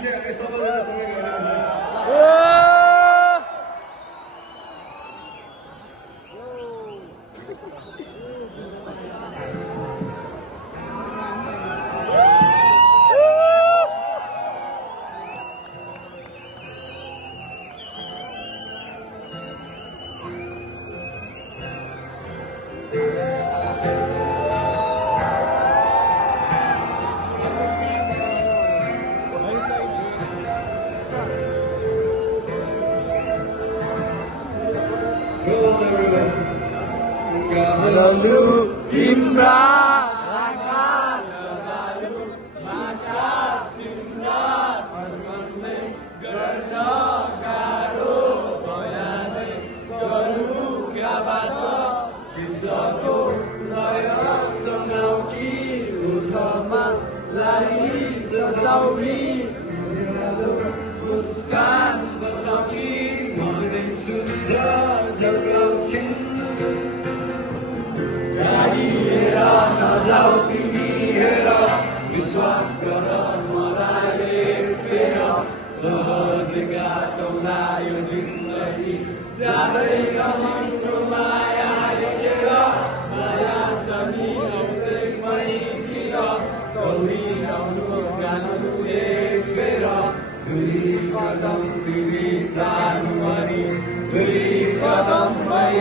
चाहिँ हामी सबैजनासँगै गरेको छ। Lalu Indra जाऊ तिमी हेर विश्वास गर मलाई फेर सहज गाटौला यो जिन्दगी जाँदैन मनको माया हेरेर माया सनी आउँदै मैतिर दौडिरहनु गानु एक फेर दुई कदम तिमी सानो अनि दुई कदम मै